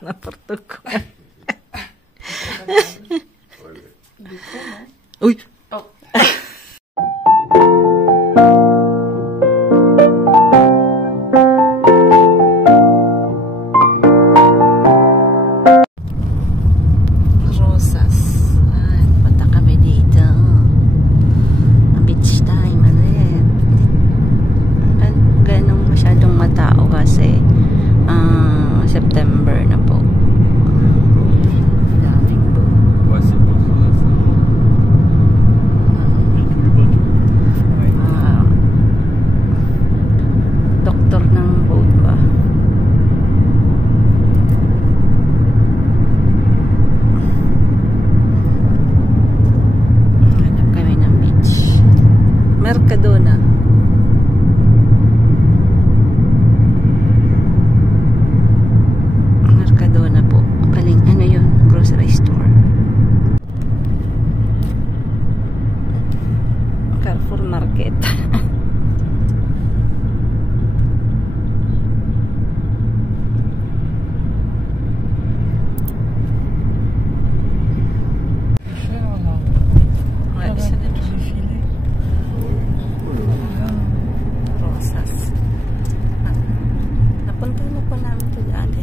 Napartog ko. Uy! Oh. Rosas. Punta kami dito. Beach time. Ganong masyadong matao kasi September na po. Daming boat. Doktor ng boat ba? Hanap kami ng beach. Mercadona. Mercadona po. Paling ano yun? Grocery store. Carrefour Market.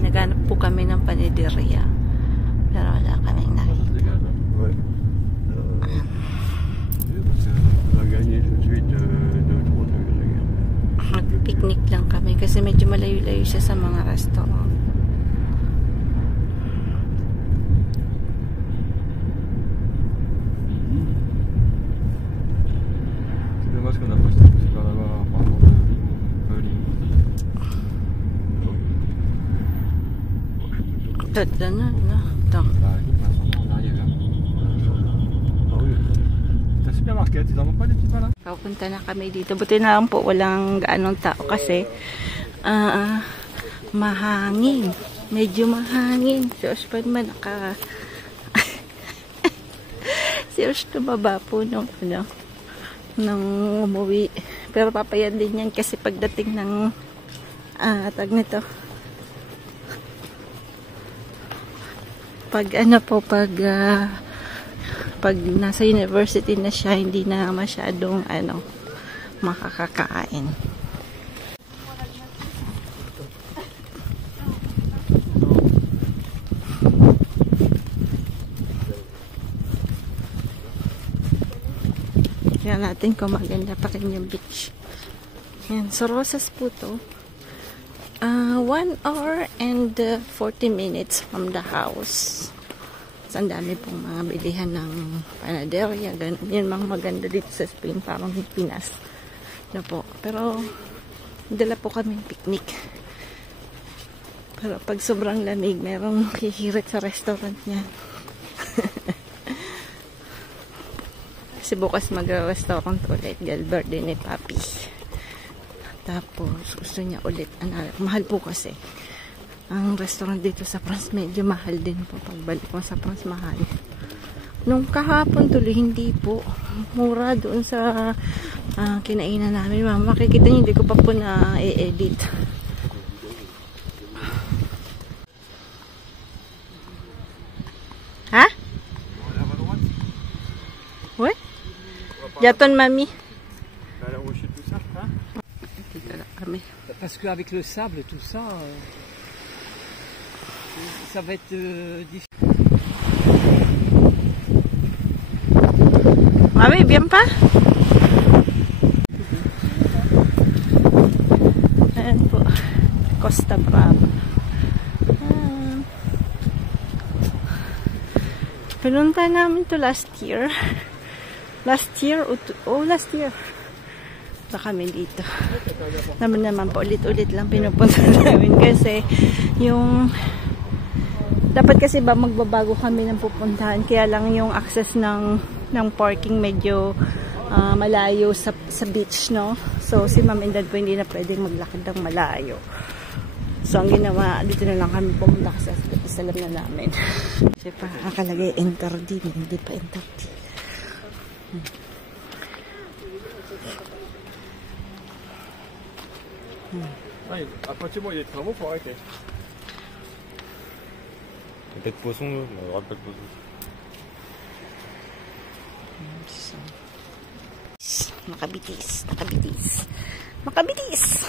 Naghanap po kami ng panideria. Pero wala kaming nakita. Mag-picnic lang kami kasi medyo malayo-layo siya sa mga restaurant. Ganda na, no? Ito. Papunta na kami dito. Buti na lang po walang gaanong tao kasi mahangin. Medyo mahangin. Si Osman man si Osman baba po nung umuwi. Pero papayad din yan kasi pagdating ng tag nito. Pag nasa university na siya, hindi na masyadong makakakain. Kaya natin kung maganda pa rin yung beach. Yan, so Rosas po to. 1 hour and 40 minutes from the house. So, ang dami pong mga bilihan ng panaderia. Yan mga maganda dito sa Spain. Parang Pinas. Na po. Pero, dala po kami picnic. Pero pag sobrang lamig, merong hihirit sa restaurant niya. Kasi bukas mag-restaurant ulit. Galverde ni Papi. Tapos, gusto niya ulit. Mahal po kasi. Ang restaurant dito sa France, medyo mahal din po. Pagbalik mo sa France, mahal. Nung kahapon tuloy, hindi po. Mura doon sa kinainan namin. Makikita niyo, hindi ko pa po na-edit. Ha? What? Jaton, mami. Parce qu'avec le sable, tout ça, ça va être difficile. Mami, bien pa? Ayan po. Costa Brava. Pinunta namin to last year. Last year. Kami dito. Naman po ulit-ulit lang pinupunta namin kasi yung dapat kasi ba magbabago kami ng pupuntahan kaya lang yung access ng parking medyo malayo sa beach, no? So si Ma'am and Dad po hindi na pwedeng maglakad ng malayo. So ang ginawa, dito na lang kami pumunta kasi alam na namin. Kasi pa nakalagay enter din, hindi pa enter din. Ah, apparemment, il y a des travaux, faut arrêter. Bec de poisson, là, on a le droit de bec de poisson. Makabitis, makabitis, makabitis.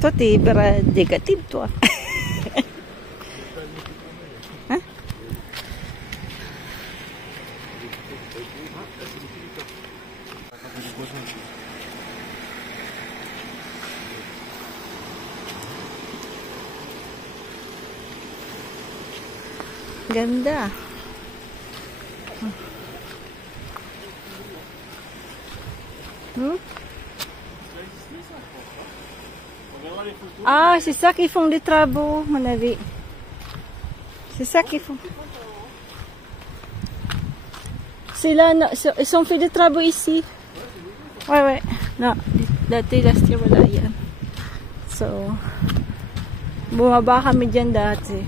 Toi t'es négatif toi. Hein? Ganda. Ah, c'est ça qu'ils font des travaux, mon avis. C'est ça qu'ils font. C'est là, non, ils ont fait des travaux ici. Ouais, ouais. Non, dati last year wala yan. So, bumaba kami dyan dati.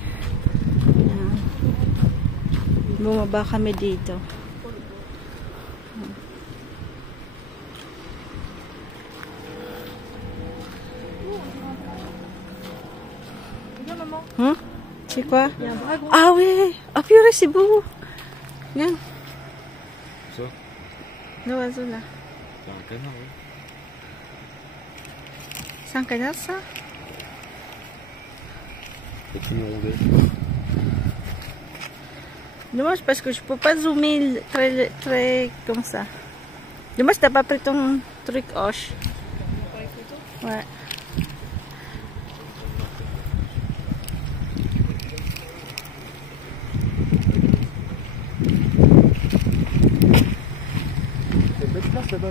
Bumaba kami dito. C'est quoi? Ah oui! Ah purée, c'est beau! Bien. Ça? L'oiseau là. C'est un canard, oui. C'est un canard ça? Petit hirondelle. Dommage parce que je peux pas zoomer très comme ça. Dommage t'as pas pris ton truc hoche. Ouais. Là-bas,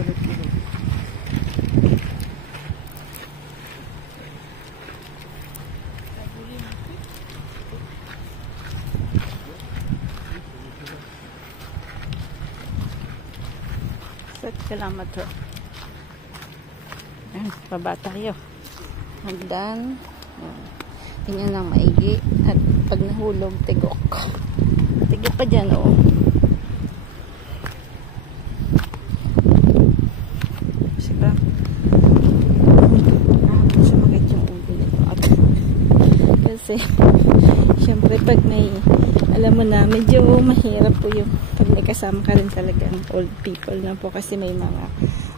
kilometer. Ayan, baba tayo. Hagdan. Tingnan lang maigi. At pag nahulog, tigok. Tigok pa dyan, oh. Diba? Sumakit yung ulo nito. Kasi, syempre, pag may, alam mo na, medyo mahirap po yung pag may kasama ka rin talagang old people na po kasi may mga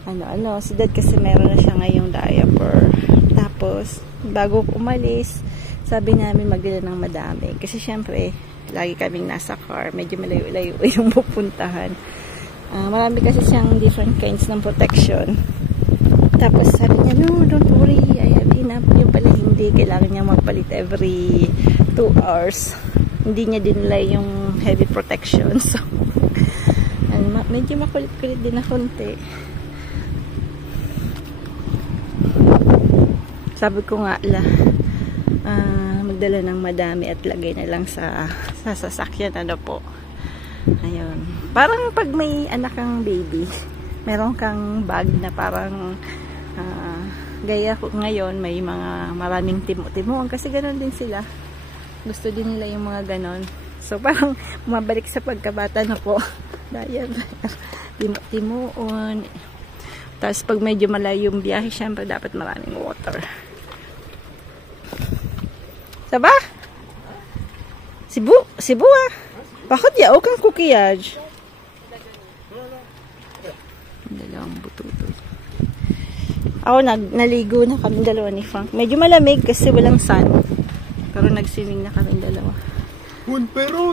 ano, si dad kasi meron na siya ngayong diaper. Tapos, bago umalis, sabi namin magdala ng madami. Kasi syempre, lagi kaming nasa car, medyo malayo-layo yung pupuntahan. Marami kasi siyang different kinds ng protection. Tapos sabi niya, no, don't worry, I have enough. Yung pala hindi, kailangan niya magpalit every 2 hours. Hindi niya dinala yung heavy protection. So, medyo makulit-kulit din na konti. Sabi ko nga magdala ng madami at lagay na lang sa sasakyan, ano po. Ayun. Parang pag may anak kang baby, meron kang bag na parang gaya ngayon, may mga maraming timo-timoan kasi ganoon din sila. Gusto din nila yung mga ganon. So parang mabalik sa pagkabata na po. Dahil timo-timoon. Tapos pag medyo malayo yung biyahe, syempre dapat maraming water. Saba? Cebu ah. Bakit yaw kang kukiyaj? Dalawang bututol. Ako naligo na kami dalawa ni Frank. Medyo malamig kasi walang sun. Pero nag-swimming na kami dalawa. Pero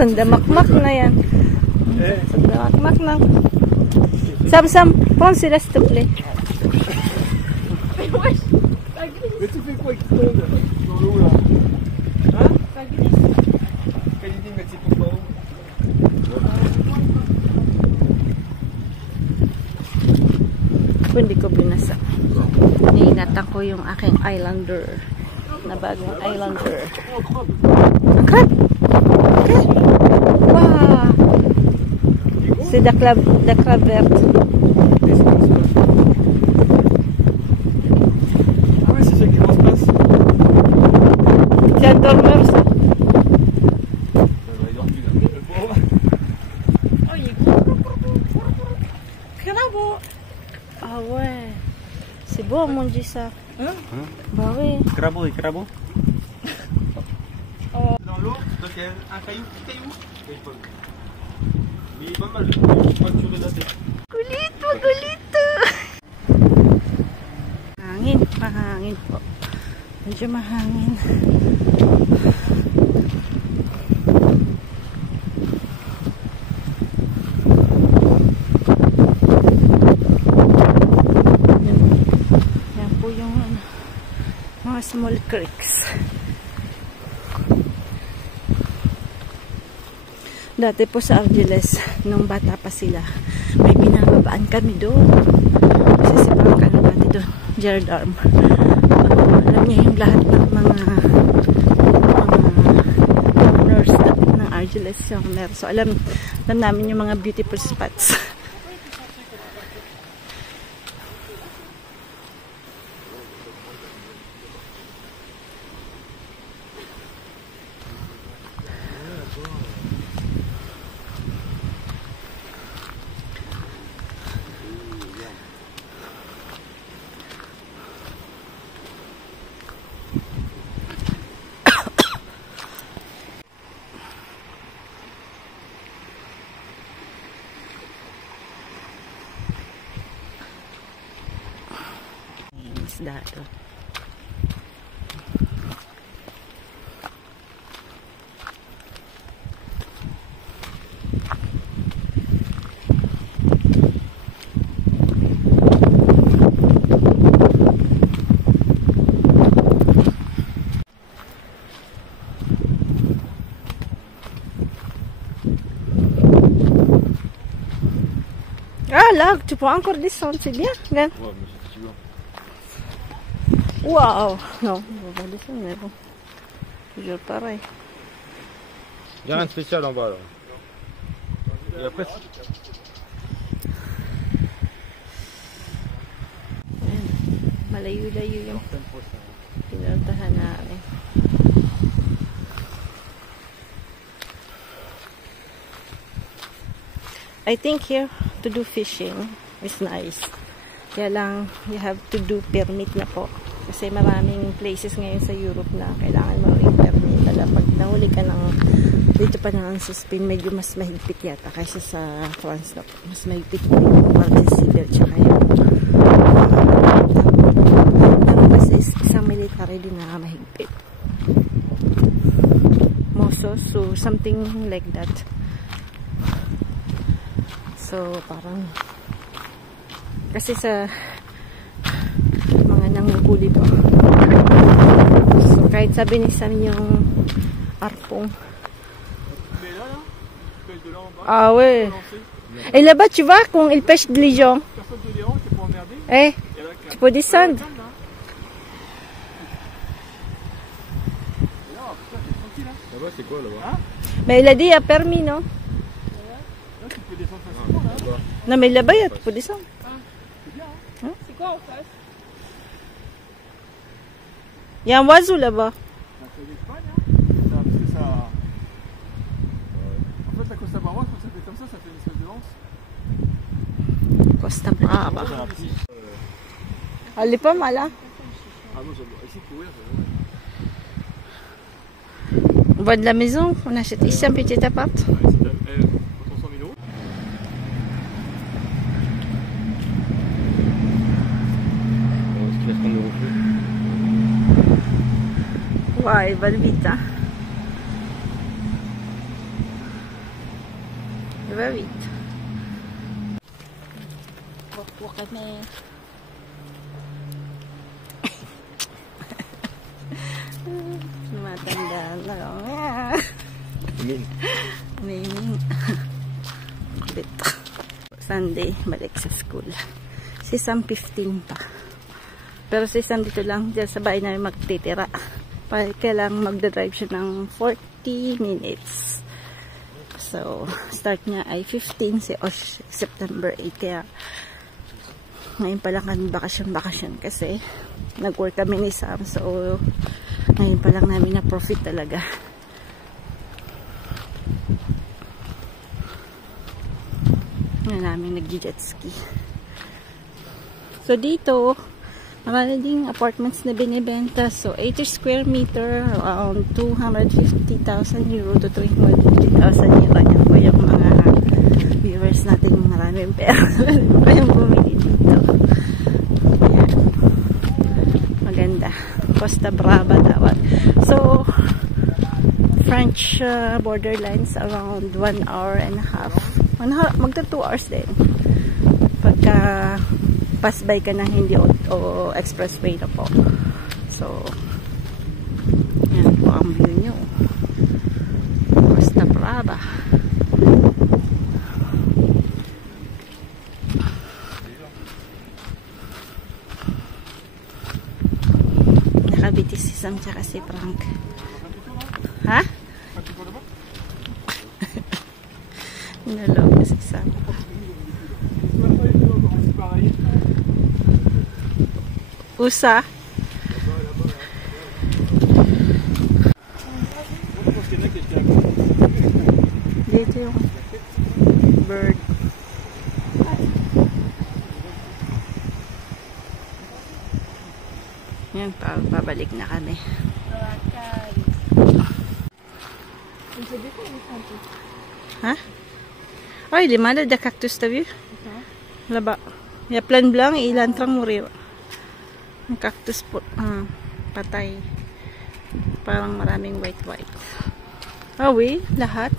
Sandamakmak na yan. Sandamakmak na. Sam, prends c'est là s'il te plaît. mais tu fais quoi qui tombe dans l'eau là? Hein? Ça glisse. Quelle idée mettre ses pompes en haut? Hindi ko binasa. Niinatan ko yung aking Islander. Na bagong Islander. Ang crab! Okay. Wow! C'est de crab verte. Ah ouais, c'est ça qui se passe. C'est un dormeur ça. Il dort plus là. Bawa mo di sa... Bawa Crabeau et crabeau. Dans l'eau, donc il y a un caillou, petit caillou. Mais il est pas mal, pas tuer la tête. Kulito, kulito! Mahangin po. Medyo mahangin. Yan po yung mga small creeks. Dati po sa Argeles, nung bata pa sila, may binababaan kami doon. Kasi si parang ano dati doon, Gerdarm. Alam niya yung lahat ng mga owners ng Argeles yung meron. So alam namin yung mga beautiful spots. Dado. Ah là, tu peux encore descendre, c'est bien. Regarde. Ouais, mais si tu veux. Wow! Non, on va pas descendre, mais bon. Toujours pareil. Il n'y a rien de spécial en bas là. Et après, Malayo-layo yung pinuntahan namin. I think here to do fishing is nice. Kaya lang you have to do permit na po. Kasi maraming places ngayon sa Europe na kailangan mo ring permit. Kaya pag nahuli ka ng dito pa naman sa Spain, medyo mas mahigpit yata kaysa sa France. No? Mas mahigpit po yung Martin Civil tsaka yung pero kasi isang military din na mahigpit. Moso, so something like that. So parang kasi sa mga nanguhuli doon. So kahit sabi ni Sam yung arpong. Ah ouais. Et là-bas tu vois quand ils pêchent de lijon. Eh, tu peux descendre. là-bas, c'est quoi là-bas? Mais il a dit il y a permis, non? Non, mais là-bas, tu peux descendre. Hein? C'est quoi en face? Il y a un oiseau là-bas. C'est l'Espagne, hein? Parce que ça... En fait, la Costa Brava, quand ça fait comme ça fait une espèce de lance. Costa Brava. Elle est pas mal, hein? Ah non, ici, courir, ça On va de la maison, on achète ici un petit appart. va. Ouais, c'est 300 000 €. Ce qui va se prendre le reflet. Ouais, il va vite, hein? Il va vite. Pour kami. Matanda na lang. Naming. Kulit. Sunday, balik sa school. Si Sam 15 pa. Pero si Sam dito lang, dyan sa bahay namin magtitira. Kailangan magdadrive siya ng 40 minutes. So, start niya ay 15 si September 8. Kaya, ngayon pa lang kami bakasyon kasi nag-work kami ni Sam. So, ngayon pa lang namin na profit talaga. Ngayon namin nag-jet ski. So, dito, Marami ding apartments na binibenta. So, 80 square meter, around 250,000 euro to 350,000 euro. Yan po yung mga viewers natin yung maraming pera. Kayong bumili dito. Yan. Maganda. Costa Brava tawag. So, French borderlines around 1 hour and a half. Magta 2 hours din. Pagka pass by ka ng hindi o expressway na po. So, yan po ang view nyo. Costa Brava. Nakabitis si Sam tsaka si Frank. Ha? Nalog si Sam. Usa. Dito yung bird. Yan, pabalik na kami. Ha? Ay, di mana ada cactus tabi. Laba. Ya plan blanc ilan trang muri. Ang cactus po, patay. Parang maraming white. Ah, oui, lahat.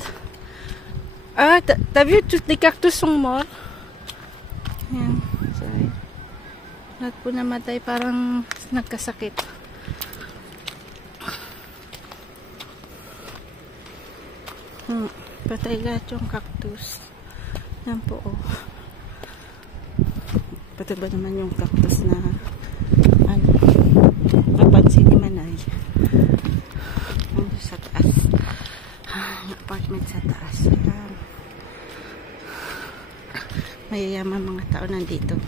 Ah, t'as vu tous les cactus sont morts? Yan, sorry. Lahat po namatay, parang nagkasakit. Patay lahat yung cactus. Yan po, oh. Pati ba naman yung cactus na napansin ni Manay. Sa taas. Yung apartment sa taas. Mayayaman mga tao nandito.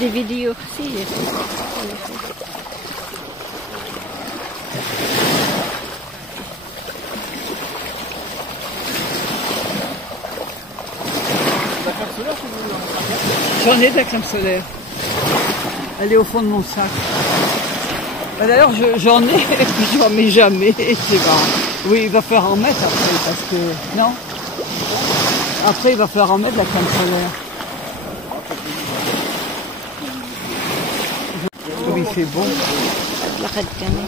Des vidéos. Si, J'en ai de la crème solaire. Elle est au fond de mon sac. D'ailleurs, j'en ai et puis je n'en mets jamais. Je sais pas. Oui, il va falloir en mettre après parce que... Non. Après, il va falloir en mettre de la crème solaire. Oui, c'est bon. lakad kami.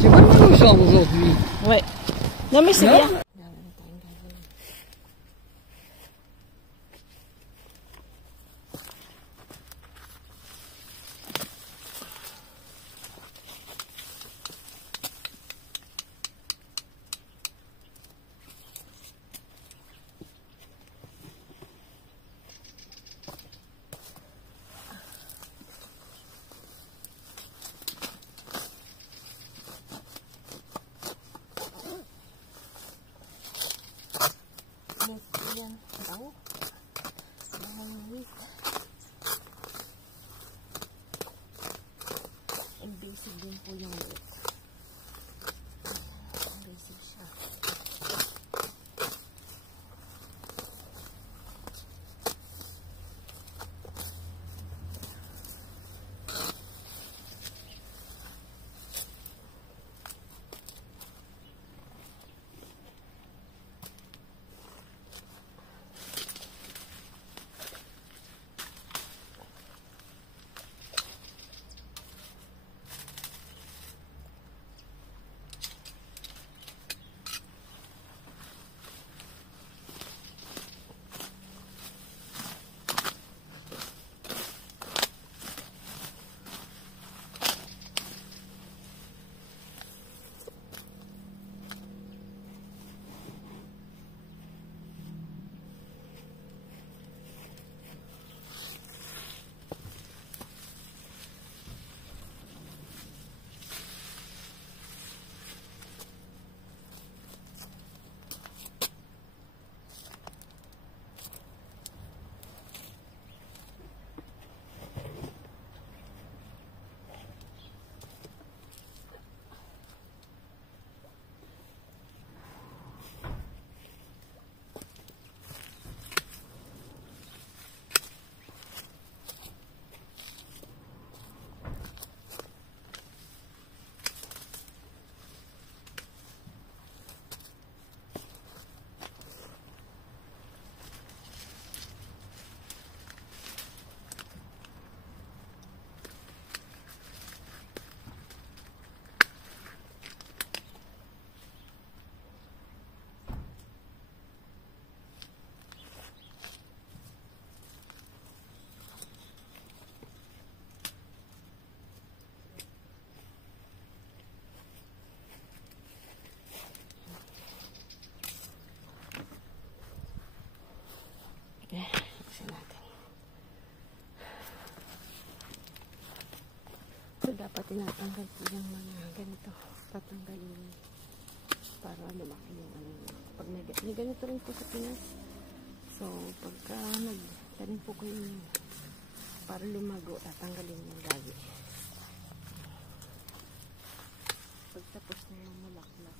C'est bon nos chambres aujourd'hui. Ouais. Non mais c'est bien. dapat tinatanggal po yung mga ganito. Tatanggalin para lumaki yung ano. Pag may ganito rin po sa Pinas. So, pagka nagtanim po kayo para lumago, tatanggalin yung lagi. Pagtapos na yung malaklak.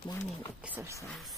Morning exercise.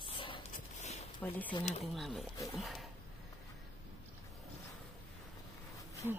guys. Walisin natin mamaya. Yan.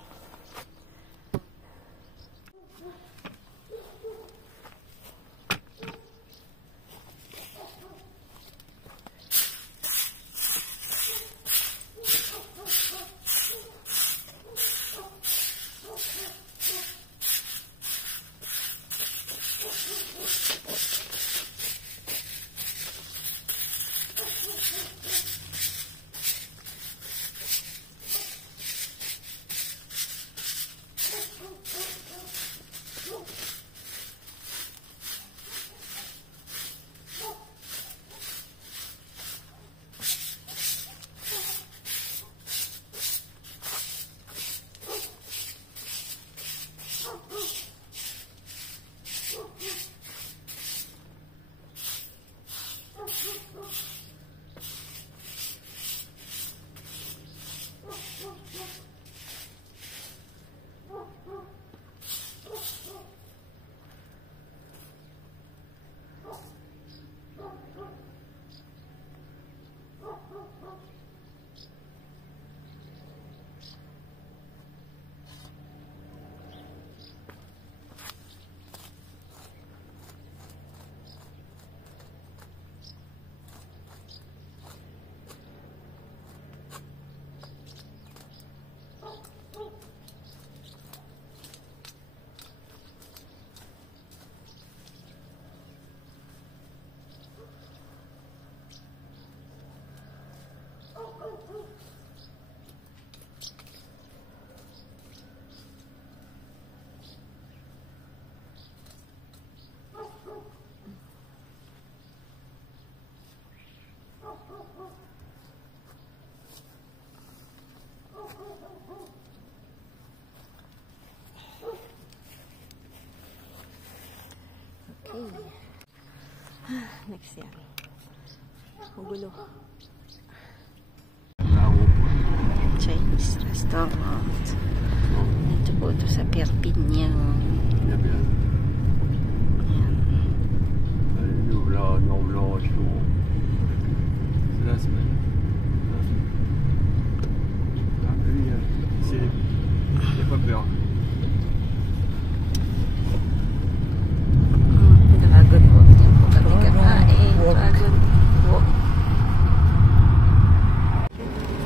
Next yan. Magulo. Chinese restaurant. Ito po ito sa Perpignan. Yan.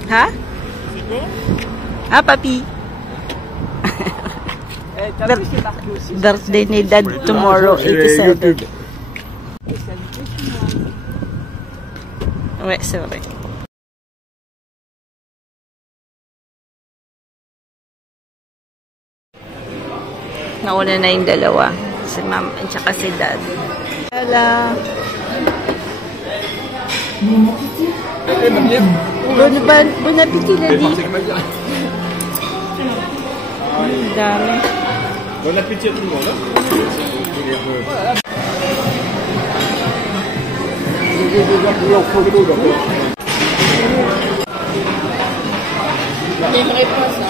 Ha? Ah, papi. Birthday ni Dad tomorrow, 87. Ouais, c'est vrai. Nauna na yung dalawa. Si Ma'am at saka si Dad. Hello. Bon appétit, Lady. Dami. Bon appétit à tout le monde. J'ai déjà pris en photo d'abord. J'aimerais pas ça.